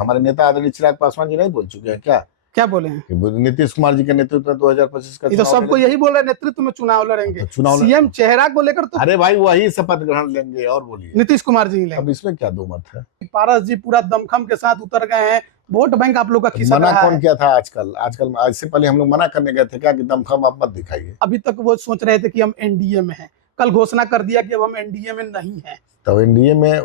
हमारे नेता आदरणीय चिराग पासवान जी नहीं बोल चुके हैं क्या? क्या बोले हैं? नीतीश कुमार जी के नेतृत्व में 2025 का ये तो सबको यही बोल रहे हैं, नेतृत्व में चुनाव लड़ेंगे। सीएम चेहरा को लेकर तो अरे भाई वही शपथ ग्रहण लेंगे। और बोलिए, नीतीश कुमार जी लेंगे। अब इसमें क्या दो मत है? पारस जी पूरा दमखम के साथ उतर गए हैं, वोट बैंक आप लोग का खिसक रहा है। मना कौन किया था? आजकल आज से पहले हम लोग मना करने गए थे क्या कि दमखम आप मत दिखाइए? अभी तक वो सोच रहे थे कि हम एनडीए में हैं, कल घोषणा कर दिया कि अब हम एनडीए में नहीं हैं। तो एनडीए में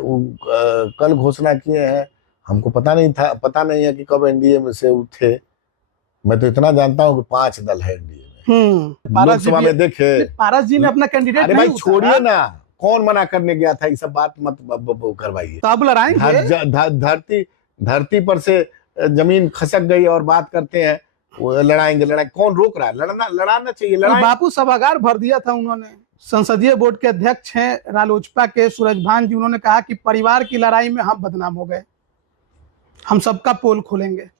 कल घोषणा किए हैं, हमको पता नहीं था, पता नहीं है कि कब एनडीए में से उठे। मैं तो इतना जानता हूँ कि 5 दल है एनडीए में। लोकसभा में देखे पारस जी ने अपना कैंडिडेट। अरे भाई छोड़िए ना, कौन मना करने गया था? ये सब बात मत करवाइए। तो अब लड़ाएंगे। धरती पर से जमीन खसक गई और बात करते हैं वो लड़ाएंगे। कौन रोक रहा है? लड़ाना चाहिए। बापू सभागार भर दिया था उन्होंने। संसदीय बोर्ड के अध्यक्ष हैं रालोजपा के सूरजभान जी, उन्होंने कहा कि परिवार की लड़ाई में हम बदनाम हो गए, हम सबका पोल खोलेंगे।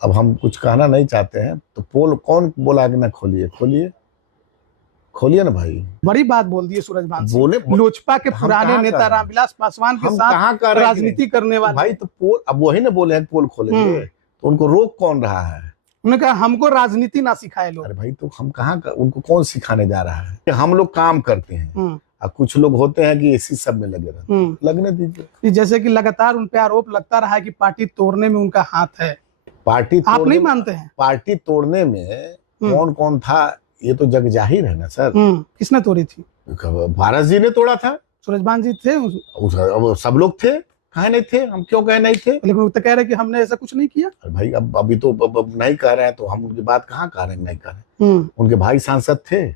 अब हम कुछ कहना नहीं चाहते हैं तो पोल कौन बोला कि ना खोलिए ना भाई। बड़ी बात बोल दी सूरजभान बोले लोजपा के पुराने नेता रामविलास पासवान के साथ राजनीति करने वाले भाई। तो पोल अब वही ना बोले हैं पोल खोलेंगे, तो उनको रोक कौन रहा है? उन्होंने कहा हमको राजनीति ना सिखाए लोग। अरे भाई तो हम उनको कौन सिखाने जा रहा है? हम लोग काम करते हैं और कुछ लोग होते हैं कि इसी सब में लगे रहते हैं। लगने दीजिए। जैसे कि लगातार उन पे आरोप लगता रहा है कि पार्टी तोड़ने में उनका हाथ है। पार्टी आप नहीं मानते हैं? पार्टी तोड़ने में कौन कौन था ये तो जग जाहिर है ना सर। किसने तोड़ी थी? पारस जी ने तोड़ा था। सूरजभान जी थे सब लोग थे, कहे नहीं थे? हम क्यों कहे नहीं थे? लेकिन वो तो कह रहे कि हमने ऐसा कुछ नहीं किया। अरे भाई अब अभी तो अब नहीं कह रहे हैं तो हम उनकी बात कहाँ कह रहे हैं? नहीं कह रहे। उनके भाई सांसद थे।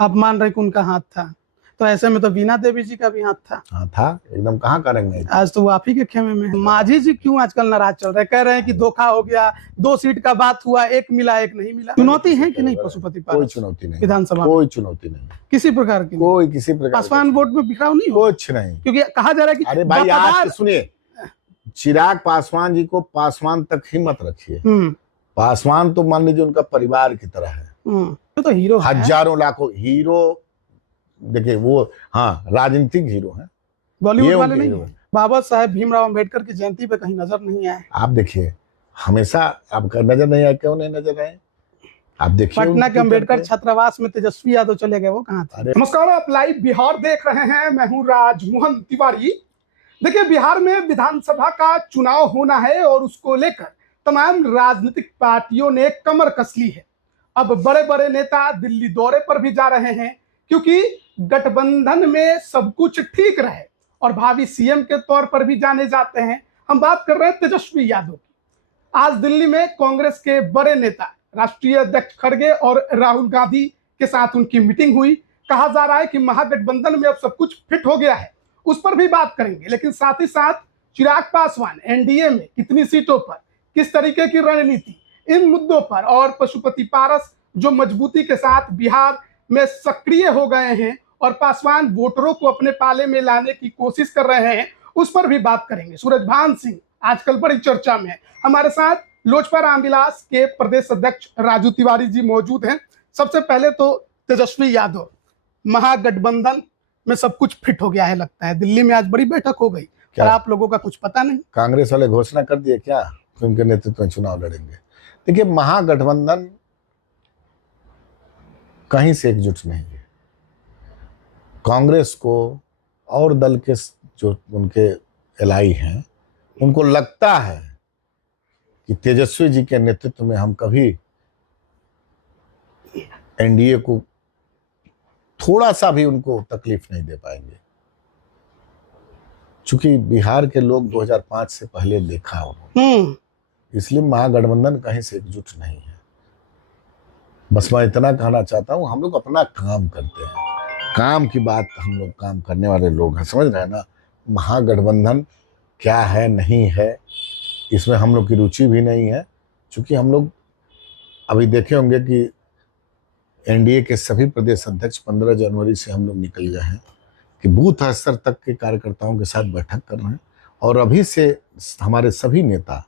आप मान रहे कि उनका हाथ था, तो ऐसे में तो वीणा देवी जी का भी हाथ था। हाँ था, एकदम कहाँ करेंगे। आज तो वो आप ही के खेमे में है। मांझी जी क्यों आजकल नाराज चल रहे हैं? कह रहे हैं कि धोखा हो गया, 2 सीट का बात हुआ, 1 मिला 1 नहीं मिला। चुनौती है कि नहीं पशुपति पारस? कोई चुनौती नहीं विधानसभा, कोई चुनौती नहीं किसी प्रकार की। कोई किसी प्रकार पासवान वोट में बिखराव नहीं हो? कुछ नहीं, क्योंकि कहा जा रहा है कि अरे भाई आज सुनिए, चिराग पासवान जी को पासवान तक ही मत रखिए। पासवान तो मान लीजिए उनका परिवार की तरह है। तो हीरो, हजारों लाखों हीरो। देखिए वो हाँ राजनीतिक हीरो हैं, बॉलीवुड वाले नहीं है। बाबा साहेब भीमराव अंबेडकर की जयंती पे कहीं नजर नहीं आए। आप देखिए, हमेशा आपका नजर नहीं आया। क्यों नहीं नजर आए? आप देखिए पटना के अंबेडकर छात्रावास में तेजस्वी यादव चले गए, वो कहाँ थे? नमस्कार, आप लाइव बिहार देख रहे हैं। मैं हूँ राजमोहन तिवारी। देखिए, बिहार में विधानसभा का चुनाव होना है और उसको लेकर तमाम राजनीतिक पार्टियों ने कमर कस ली है। अब बड़े बड़े नेता दिल्ली दौरे पर भी जा रहे हैं, क्योंकि गठबंधन में सब कुछ ठीक रहे और भावी सीएम के तौर पर भी जाने जाते हैं। हम बात कर रहे हैं तेजस्वी यादव की। आज दिल्ली में कांग्रेस के बड़े नेता राष्ट्रीय अध्यक्ष खड़गे और राहुल गांधी के साथ उनकी मीटिंग हुई। कहा जा रहा है कि महागठबंधन में अब सब कुछ फिट हो गया है, उस पर भी बात करेंगे। लेकिन साथ ही साथ चिराग पासवान एनडीए में कितनी सीटों पर, किस तरीके की रणनीति, इन मुद्दों पर, और पशुपति पारस जो मजबूती के साथ बिहार में सक्रिय हो गए हैं और पासवान वोटरों को अपने पाले में लाने की कोशिश कर रहे हैं, उस पर भी बात करेंगे। सूरजभान सिंह आजकल बड़ी चर्चा में है। हमारे साथ लोजपा रामविलास के प्रदेश अध्यक्ष राजू तिवारी जी मौजूद हैं। सबसे पहले तो तेजस्वी यादव, महागठबंधन में सब कुछ फिट हो गया है लगता है। दिल्ली में आज बड़ी बैठक हो गई और आप लोगों का कुछ पता नहीं। कांग्रेस वाले घोषणा कर दिए क्या उनके नेतृत्व में चुनाव लड़ेंगे? देखिए, महागठबंधन कहीं से एकजुट नहीं है। कांग्रेस को और दल के जो उनके एलाई हैं, उनको लगता है कि तेजस्वी जी के नेतृत्व में हम कभी एनडीए को थोड़ा सा भी उनको तकलीफ नहीं दे पाएंगे। चूंकि बिहार के लोग 2005 से पहले देखा उन्होंने, इसलिए महागठबंधन कहीं से एकजुट नहीं है। बस मैं इतना कहना चाहता हूं, हम लोग अपना काम करते हैं। काम की बात, हम लोग काम करने वाले लोग हैं, समझ रहे हैं ना। महागठबंधन क्या है नहीं है इसमें हम लोग की रुचि भी नहीं है, क्योंकि हम लोग अभी देखे होंगे कि एनडीए के सभी प्रदेश अध्यक्ष 15 जनवरी से हम लोग निकल गए हैं कि बूथ स्तर तक के कार्यकर्ताओं के साथ बैठक कर रहे हैं। और अभी से हमारे सभी नेता,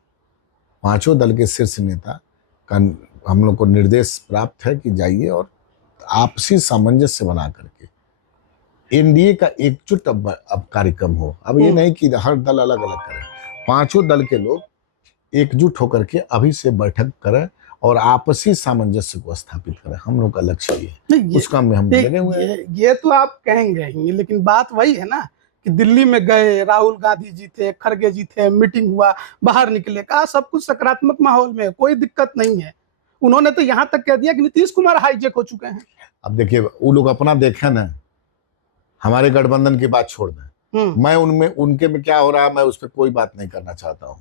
5 दल के शीर्ष नेता का हम लोग को निर्देश प्राप्त है कि जाइए और आपसी सामंजस्य बना करके एनडीए का एकजुट अब कार्यक्रम हो। अब ये नहीं कि हर दल अलग अलग करे, पांचों दल के लोग एकजुट होकर के अभी से बैठक करें और आपसी सामंजस्य को स्थापित करें। हम लोग का लक्ष्य ये है, उस काम में हम लगे हुए हैं। ये तो आप कहेंगे ही, लेकिन बात वही है ना कि दिल्ली में गए, राहुल गांधी जी थे, खड़गे जी थे, मीटिंग हुआ, बाहर निकले, कहा सब कुछ सकारात्मक माहौल में, कोई दिक्कत नहीं है। उन्होंने तो यहाँ तक कह दिया कि नीतीश कुमार हाईजेक हो चुके हैं। अब देखिए, वो लोग अपना देखें ना, हमारे गठबंधन की बात छोड़ दें। मैं उनमें उनके में क्या हो रहा है, मैं उस पर कोई बात नहीं करना चाहता हूँ।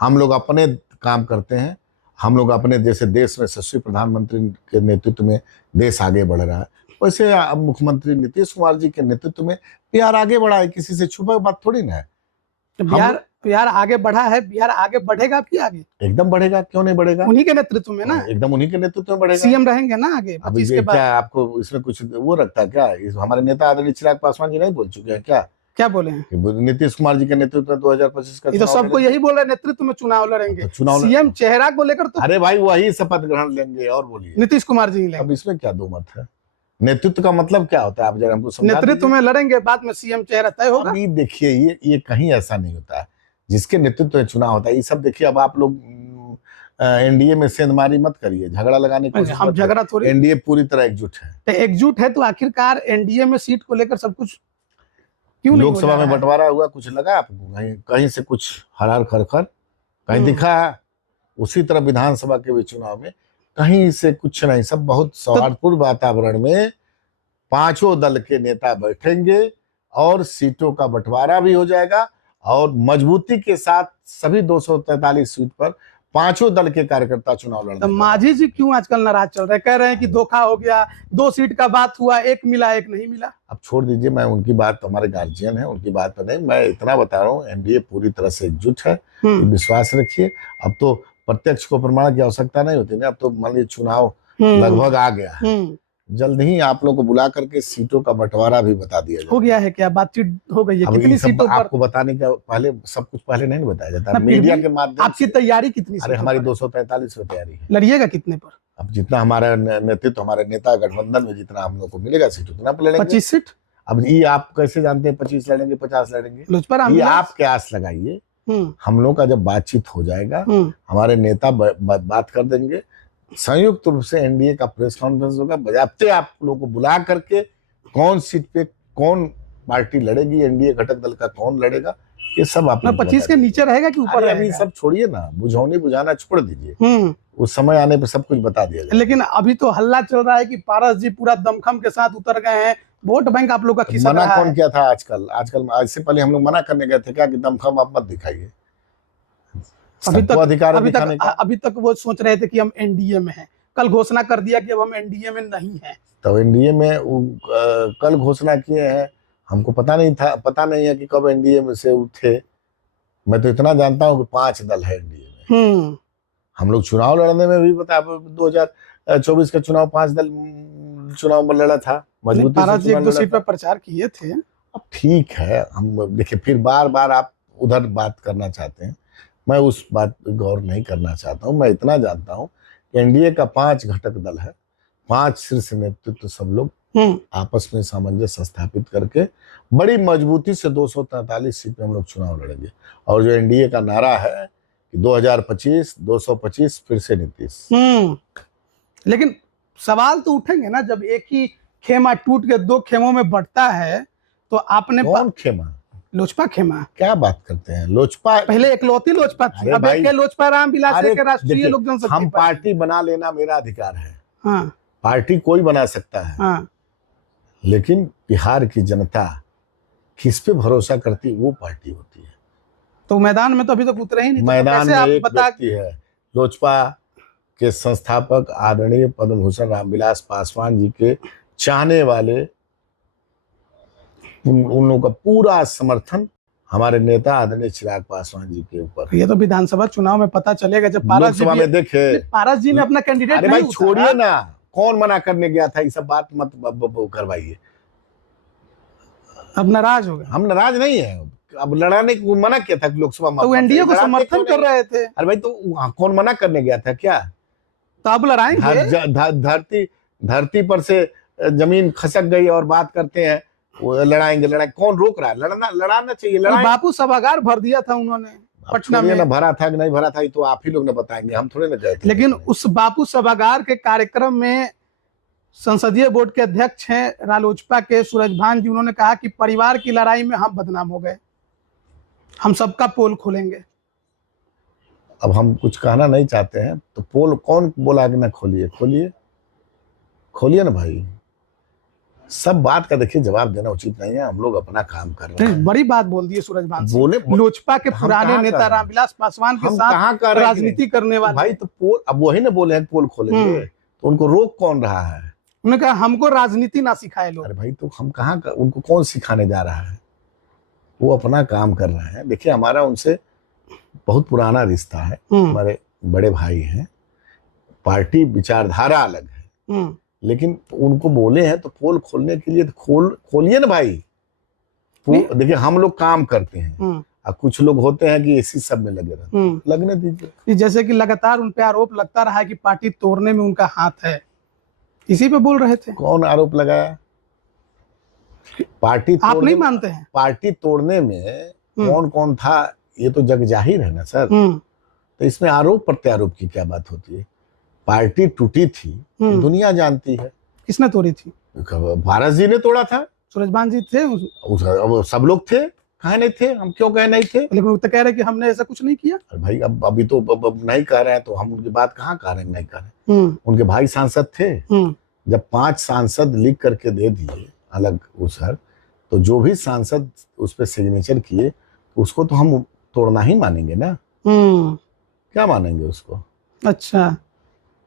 हम लोग अपने काम करते हैं। हम लोग अपने जैसे देश में यशस्वी प्रधानमंत्री के नेतृत्व में देश आगे बढ़ रहा है, वैसे मुख्यमंत्री नीतीश कुमार जी के नेतृत्व में बिहार आगे बढ़ा है। किसी से छुपा बात थोड़ी ना है। बिहार आगे बढ़ा है, बिहार आगे बढ़ेगा भी, आगे एकदम बढ़ेगा, क्यों नहीं बढ़ेगा? उन्हीं के नेतृत्व में ना, एकदम उन्हीं के नेतृत्व में बढ़ेगा। सीएम रहेंगे ना आगे 25 के बाद। क्या आपको इसमें कुछ वो रखता है क्या? हमारे नेता आदरणीय चिराग पासवान जी नहीं बोल चुके हैं क्या? क्या बोले हैं? नीतीश कुमार जी के नेतृत्व में 2025 का तो सबको यही बोल रहे, नेतृत्व में चुनाव लड़ेंगे। सीएम चेहरा को लेकर तो अरे भाई वही शपथ ग्रहण लेंगे। और बोलिए, नीतीश कुमार जी लेंगे। अब इसमें क्या दो मत है? नेतृत्व का मतलब क्या होता है? आप जरा हमको समझा। नेतृत्व में लड़ेंगे, बाद में सीएम चेहरा तय होगा। अभी देखिए, ये कहीं ऐसा नहीं होता है जिसके नेतृत्व में चुनाव होता है। ये सब देखिए, अब आप लोग एनडीए में सेंधमारी मत करिए, झगड़ा लगाने की कोशिश हम झगड़ा थोड़ी। एनडीए पूरी तरह एकजुट है। तो एकजुट है तो आखिरकार एनडीए में सीट को लेकर सब कुछ क्यों नहीं? लोकसभा में बंटवारा हुआ, कुछ लगा आपको? कहीं से कुछ हरार खरखर कहीं दिखा? उसी तरह विधानसभा के भी चुनाव में कहीं से कुछ नहीं। सब बहुत सौहार्दपूर्ण वातावरण में पांचों दल के नेता बैठेंगे और सीटों का बंटवारा भी हो जाएगा और मजबूती के साथ सभी 243 सीट पर पांचों दल के कार्यकर्ता चुनाव लड़ेंगे। तो मांझी जी क्यों आजकल नाराज चल रहे? कह रहे हैं कि धोखा हो गया, 2 सीट का बात हुआ, एक मिला एक नहीं मिला। अब छोड़ दीजिए, मैं उनकी बात, हमारे गार्जियन है, उनकी बात पर नहीं। मैं इतना बता रहा हूँ, एनडीए पूरी तरह से एकजुट है, विश्वास रखिए। अब तो प्रत्यक्ष को प्रमाण की आवश्यकता नहीं होती ना। अब तो मान लीजिए चुनाव लगभग आ गया है, जल्द ही आप लोग को बुला करके सीटों का बंटवारा भी बता दिया जाएगा। हो गया है क्या? बातचीत हो गई है? कितनी सीटों पर आपको बताने का पहले सब कुछ पहले नहीं बताया जाता, मीडिया के माध्यम। आपकी तैयारी कितनी? अरे हमारी 243 में तैयारी है। लड़िएगा कितने पर? अब जितना हमारा नेतृत्व, हमारे नेता गठबंधन में जितना हम लोग को मिलेगा सीट, उतना पर लड़ेंगे। 25 सीट। अब ये आप कैसे जानते हैं 25 लड़ेंगे 50 लड़ेंगे? ये आप क्या आस लगाइए। हम लोग का जब बातचीत हो जाएगा, हमारे नेता बात कर देंगे, संयुक्त रूप से एनडीए का प्रेस कॉन्फ्रेंस होगा, बजाते आप लोगों को बुला करके कौन सीट पे कौन पार्टी लड़ेगी, एनडीए घटक दल का कौन लड़ेगा, ये सब आप 25 के नीचे रहेगा कि ऊपर रहेगा? अभी सब छोड़िए ना, बुझाने बुझाना छोड़ दीजिए, उस समय आने पे सब कुछ बता दिया जाएगा। लेकिन अभी तो हल्ला चल रहा है कि पारस जी पूरा दमखम के साथ उतर गए हैं, वोट बैंक आप लोग का खिसक रहा है। मना कौन किया था? आजकल आज से पहले हम लोग मना करने गए थे क्या कि दमखम आप मत दिखाइए? अभी तक वो सोच रहे थे कि हम एनडीए में हैं, कल घोषणा कर दिया कि अब हम एनडीए में नहीं हैं। तो एनडीए में कल घोषणा किए हैं, हमको पता नहीं था, पता नहीं है कि कब एनडीए में से उठे। मैं तो इतना जानता हूँ कि 5 दल है एनडीए में। हम लोग चुनाव लड़ने में भी पता, 2024 का चुनाव 5 दल चुनाव में लड़ा था, मजबूती से 1-2 सीट पर प्रचार किए थे। अब ठीक है, हम देखिए फिर बार बार आप उधर बात करना चाहते हैं, मैं उस बात पर गौर नहीं करना चाहता हूँ। मैं इतना जानता हूँ कि एनडीए का 5 घटक दल है, 5 शीर्ष नेतृत्व, सब लोग आपस में सामंजस्य स्थापित करके बड़ी मजबूती से 243 सीट पे हम लोग चुनाव लड़ेंगे। और जो एनडीए का नारा है कि 2025 225 फिर से नीतीश। लेकिन सवाल तो उठेंगे ना, जब एक ही खेमा टूट के 2 खेमों में बढ़ता है तो आपने कौन खेमा? लोजपा खेमा। क्या बात करते हैं? लोजपा पहले इकलौती लोजपा थी, अब एक लोजपा रामविलास के राष्ट्रीय लोक जनशक्ति। हम पार्टी बना लेना मेरा अधिकार है। हाँ। पार्टी कोई बना सकता है। हाँ। लेकिन बिहार की जनता किस पे भरोसा करती, वो पार्टी होती है। तो मैदान में तो अभी तक उतरे ही नहीं। मैदान में एक व्यक्ति है, लोजपा के संस्थापक आदरणीय पद्म भूषण रामविलास पासवान जी के चाहने वाले, उन लोगों का पूरा समर्थन हमारे नेता आदरणीय चिराग पासवान जी के ऊपर। ये तो विधानसभा चुनाव में पता चलेगा जब पारस जी में देखे। पारस जी ने अपना कैंडिडेट। अरे भाई छोड़िए ना, कौन मना करने गया था? ये सब बात मत करवाइए। अब नाराज हो गए? हम नाराज नहीं है। अब लड़ाने को मना किया था लोकसभा में, तो एनडीए को समर्थन कर रहे थे। अरे भाई तो कौन मना करने गया था क्या? तो अब लड़ाएंगे। धरती पर से जमीन खसक गई और बात करते हैं लड़ाएंगे। कौन रोक रहा है? लड़ाना चाहिए। बापू सभागार भर दिया था उन्होंने। अब पटना छोड़िए ना, में। भरा था कि नहीं भरा था ये तो आप ही लोग ने बताएंगे, हम थोड़े ना गए थे। लेकिन उस बापू सभागार के कार्यक्रम में संसदीय बोर्ड के अध्यक्ष हैं रालोजपा के सूरजभान जी, उन्होंने कहा कि परिवार की लड़ाई में हम बदनाम हो गए, हम सबका पोल खोलेंगे। अब हम कुछ कहना नहीं चाहते हैं तो पोल कौन बोला कि ना खोलिए, खोलिए खोलिए ना भाई। सब बात का देखिए जवाब देना उचित नहीं है, हम लोग अपना काम कर रहे हैं। बड़ी बात बोल दी है सूरजभान सिंह। बोले लोजपा के हम पुराने कहाँ नेता कर रहे हैं? रामविलास पासवान के हम साथ कहाँ कर रहे हैं कि राजनीति करने वाले भाई, तो पोल अब वही ना बोले हैं पोल खोलेंगे, तो उनको रोक कौन रहा है? उन्होंने कहा हमको राजनीति ना सिखाए लोग। अरे भाई, तो हम कहाँ उनको कौन सिखाने जा रहा है? वो अपना काम कर रहे हैं। देखिए हमारा उनसे बहुत पुराना रिश्ता है, हमारे बड़े भाई हैं, पार्टी विचारधारा अलग है, लेकिन उनको बोले हैं तो पोल खोलने के लिए तो खोलिए ना भाई। देखिए हम लोग काम करते हैं, अब कुछ लोग होते हैं कि इसी सब में लगे रहते हैं, लगने दीजिए। जैसे कि लगातार उन पे आरोप लगता रहा है कि पार्टी तोड़ने में उनका हाथ है, इसी पे बोल रहे थे। कौन आरोप लगाया? पार्टी आप नहीं मानते हैं? पार्टी तोड़ने में कौन कौन था ये तो जग जाहिर है ना सर। तो इसमें आरोप प्रत्यारोप की क्या बात होती है? पार्टी टूटी थी, दुनिया जानती है। किसने तोड़ी थी? भारत जी ने तोड़ा था। सूरजभान जी थे सब लोग थे, कहे नहीं थे? हम क्यों कहे नहीं थे? लेकिन वो तो कह रहे कि हमने ऐसा कुछ नहीं किया। भाई अब अभी तो अब नहीं कह रहे हैं तो हम उनकी बात कहाँ कह रहे हैं? नहीं कह रहे। उनके भाई सांसद थे, जब 5 सांसद लिख करके दे दिए अलग सर, तो जो भी सांसद उस पर सिग्नेचर किए उसको तो हम तोड़ना ही मानेंगे ना। क्या मानेंगे उसको? अच्छा,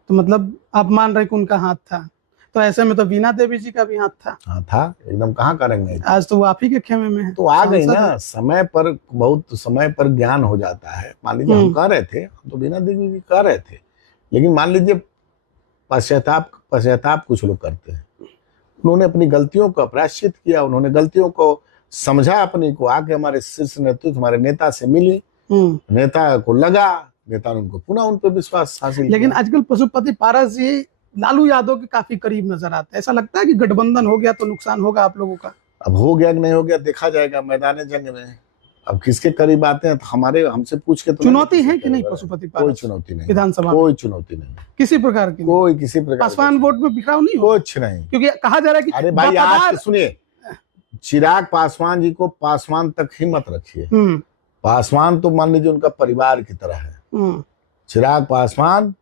तो मतलब आप मान रहे कि उनका हाथ था, तो ऐसे में तो वीणा देवी जी का भी हाथ था। हाँ था, एकदम। कहाँ करेंगे? आज तो वो आप ही के खेमे में है। तो आ गई ना, समय पर बहुत समय पर ज्ञान हो जाता है। मान लीजिए हम कह रहे थे, हम तो वीणा देवी जी कह रहे थे, लेकिन मान लीजिए पश्चाताप कुछ लोग करते हैं। उन्होंने अपनी गलतियों का प्रायश्चित किया, उन्होंने गलतियों को समझा अपनी को, आके हमारे शीर्ष नेतृत्व हमारे नेता से मिली, नेता को लगा, नेता ने उनको पुनः उन पर विश्वास हासिल। लेकिन आजकल पशुपति पारस जी लालू यादव के काफी करीब नजर आते हैं। ऐसा लगता है कि गठबंधन हो गया तो नुकसान होगा आप लोगों का? अब हो गया कि नहीं हो गया देखा जाएगा मैदान जंग में। अब किसके करीब आते हैं तो हमसे पूछ के तो चुनौती है कि नहीं पशुपति पारस? कोई चुनौती नहीं विधानसभा, कोई चुनौती नहीं, किसी प्रकार की, कोई किसी प्रकार। पासवान वोट में बिखराव नहीं हो? कुछ नहीं, क्योंकि कहा जा रहा है कि अरे भाई आज सुनिए, चिराग पासवान जी को पासवान तक ही मत रखिए। पासवान तो मान लीजिए उनका परिवार की तरह है। चिराग पासवान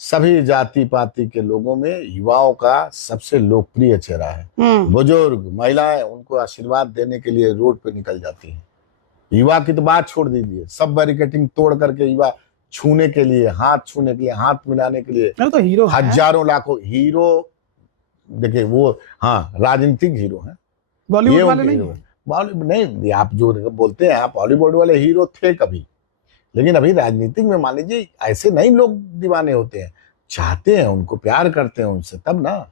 सभी जाति पाति के लोगों में युवाओं का सबसे लोकप्रिय चेहरा है। बुजुर्ग महिलाएं उनको आशीर्वाद देने के लिए रोड पे निकल जाती हैं। युवा की तो बात छोड़ दीजिए, सब बैरिकेटिंग तोड़ करके युवा छूने के लिए, हाथ छूने के लिए, हाथ मिलाने के लिए तो हीरो हजारों लाखों हीरो। देखिए वो, हाँ, राजनीतिक हीरो हैं, बॉलीवुड वाले नहीं है। बॉलीवुड नहीं, आप जो बोलते हैं आप बॉलीवुड वाले हीरो थे कभी, लेकिन अभी राजनीतिक में मान लीजिए ऐसे नहीं लोग दीवाने होते हैं, चाहते हैं उनको, प्यार करते हैं उनसे, तब ना।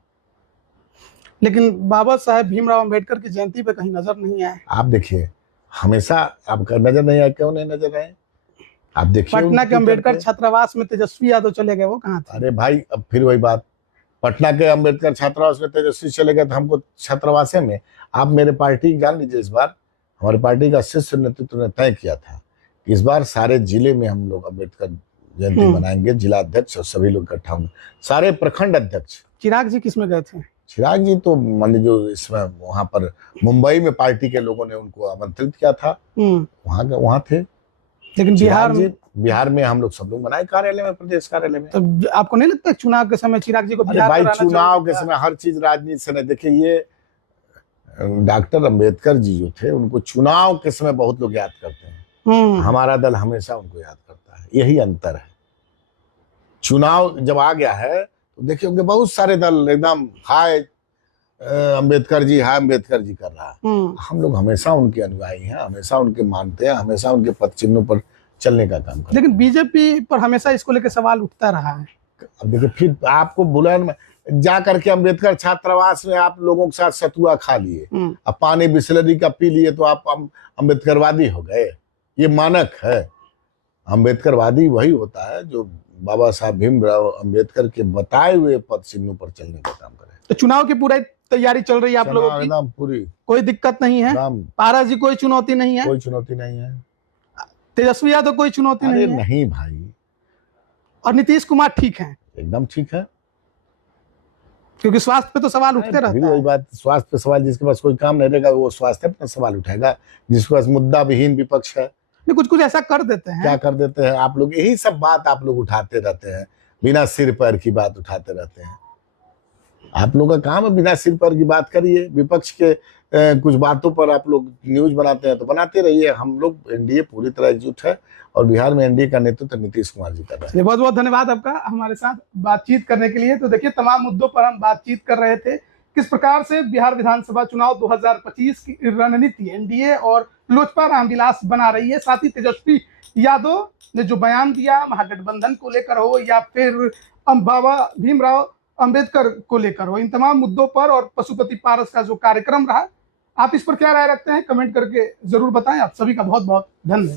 लेकिन बाबा साहेब भीमराव अंबेडकर की जयंती पे कहीं नजर नहीं आए। आप देखिए, हमेशा आपका नजर नहीं आए, क्यों नहीं नजर आए? आप देखिए पटना के अंबेडकर छात्रावास में तेजस्वी यादव चले गए, वो कहाँ थे? अरे भाई, अब फिर वही बात, पटना के अंबेडकर छात्रावास में तेजस्वी चले गए तो हमको छात्रावास में। आप मेरे पार्टी जान लीजिए, इस बार हमारी पार्टी का शीर्ष नेतृत्व ने तय किया था कि इस बार सारे जिले में हम लोग अंबेडकर जयंती मनाएंगे। जिला अध्यक्ष और सभी लोग इकट्ठा होंगे, सारे प्रखंड अध्यक्ष। चिराग जी किसमें गए थे? चिराग जी तो मान लीजिए इसमें वहां पर मुंबई में पार्टी के लोगों ने उनको आमंत्रित किया था, वहां थे। लेकिन बिहार में हम लोग सब लोग मनाए कार्यालय में, प्रदेश कार्यालय में। तो आपको नहीं लगता चुनाव के समय चिराग जी को बिहार भाई चुनाव के समय हर चीज राजनीति से नहीं। देखिए ये डॉक्टर अंबेडकर जी जो थे उनको चुनाव के समय बहुत लोग याद करते हैं, हमारा दल हमेशा उनको याद करता है, यही अंतर है। चुनाव जब आ गया है तो देखिए उनके बहुत सारे दल एकदम हाय अंबेडकर जी, हाय अंबेडकर जी कर रहा है। हम लोग हमेशा उनके अनुयायी हैं, हमेशा उनके मानते हैं, हमेशा उनके पद चिन्हों पर चलने का काम करते हैं। लेकिन बीजेपी पर हमेशा इसको लेकर सवाल उठता रहा है। अब देखिए फिर आपको बुलंद में जा करके अंबेडकर छात्रावास में आप लोगों के साथ सतुआ खा लिए, अब पानी बिस्लरी का पी लिए तो आप अंबेडकरवादी हो गए? ये मानक है। अंबेडकरवादी वही होता है जो बाबा साहब भीमराव अंबेडकर के बताए हुए पद चिन्हों पर चलने का काम करे। तो चुनाव की पूरी तैयारी चल रही है आप लोगों की? एकदम पूरी, कोई दिक्कत नहीं है? पारस जी कोई चुनौती नहीं है? कोई चुनौती नहीं है। तेजस्वी यादव कोई चुनौती अरे नहीं है नहीं भाई, और नीतीश कुमार ठीक है, एकदम ठीक है। क्योंकि स्वास्थ्य पे तो सवाल उठते फिर रहता वही है। बात, स्वास्थ्य पे सवाल, जिसके पास कोई काम नहीं रहेगा वो स्वास्थ्य पे सवाल उठाएगा। जिसके पास मुद्दा विहीन विपक्ष है, नहीं, कुछ कुछ ऐसा कर देते हैं। क्या कर देते हैं आप लोग, यही सब बात आप लोग उठाते रहते हैं, बिना सिर पैर की बात उठाते रहते हैं। आप लोगों का काम है बिना सिर पैर की बात करिए, विपक्ष के कुछ बातों पर आप लोग न्यूज बनाते हैं तो बनाते रहिए। हम लोग एनडीए पूरी तरह एकजुट है और बिहार में एनडीए का नेतृत्व नीतीश कुमार जी कर रहे हैं। बहुत बहुत धन्यवाद आपका हमारे साथ बातचीत करने के लिए। तो देखिए, तमाम मुद्दों पर हम बातचीत कर रहे थे, किस प्रकार से बिहार विधानसभा चुनाव 2025 की रणनीति एनडीए और लोजपा रामविलास बना रही है। साथ ही तेजस्वी यादव ने जो बयान दिया महागठबंधन को लेकर हो या फिर बाबा भीमराव अंबेडकर को लेकर हो, इन तमाम मुद्दों पर और पशुपति पारस का जो कार्यक्रम रहा, आप इस पर क्या राय रखते हैं कमेंट करके जरूर बताएं। आप सभी का बहुत बहुत धन्यवाद।